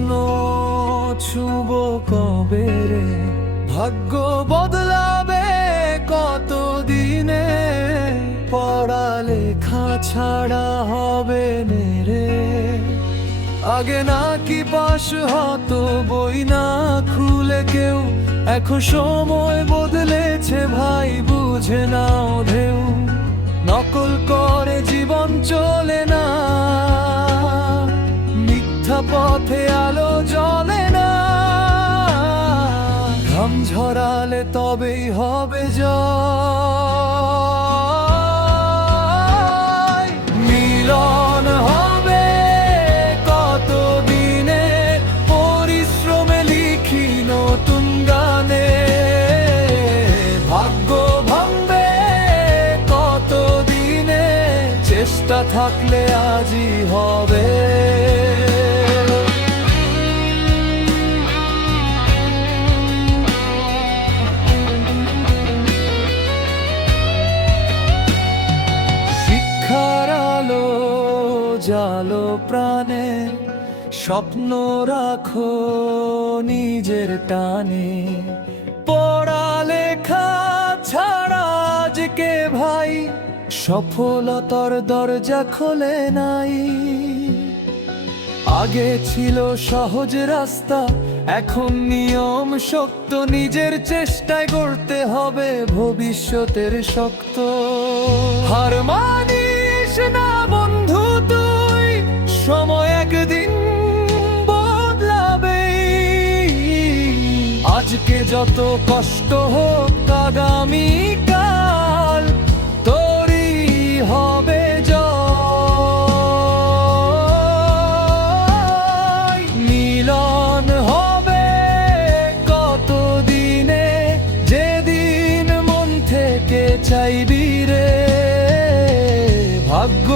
স্বপ্ন ছুব কবে রে, ভাগ্য বদলাবে কত দিনে, পড়ালেখা ছাড়া হবে নে রে। আগে নাকি পাশ হতো বই না খুলে কেউ, এখন সময় বদলেছে ভাই বুঝে নাও ঢেউ। নকল করে জীবন চলে না, মিথ্যা পথে আলো জ্বলে না, ঘাম ঝরালে তবেই হবে জয়। মিলন হবে কত দিনে, পরিশ্রমে লিখি নতুন গানে, ভাগ্য ভাঙবে কত দিনে, চেষ্টা থাকলে আজই হবে। শিক্ষার আলো জালো প্রাণে, স্বপ্ন রাখো নিজের টানে, পড়ালেখা ছাড়া আজকে ভাই সফলতার দরজা খোলে নাই। আগে ছিল সহজ রাস্তা, এখন নিয়ম শক্ত, নিজের চেষ্টায় গড়তে হবে ভবিষ্যতের শক্ত। হার মানিস না বন্ধু তুই, সময় একদিন বদলাবে। আজকে যত কষ্ট হোক আগামী কাল তোরই হবে জয়। মিলন হবে কত দিনে, যেদিন মন থেকে চাইবি রে, ভাগ্য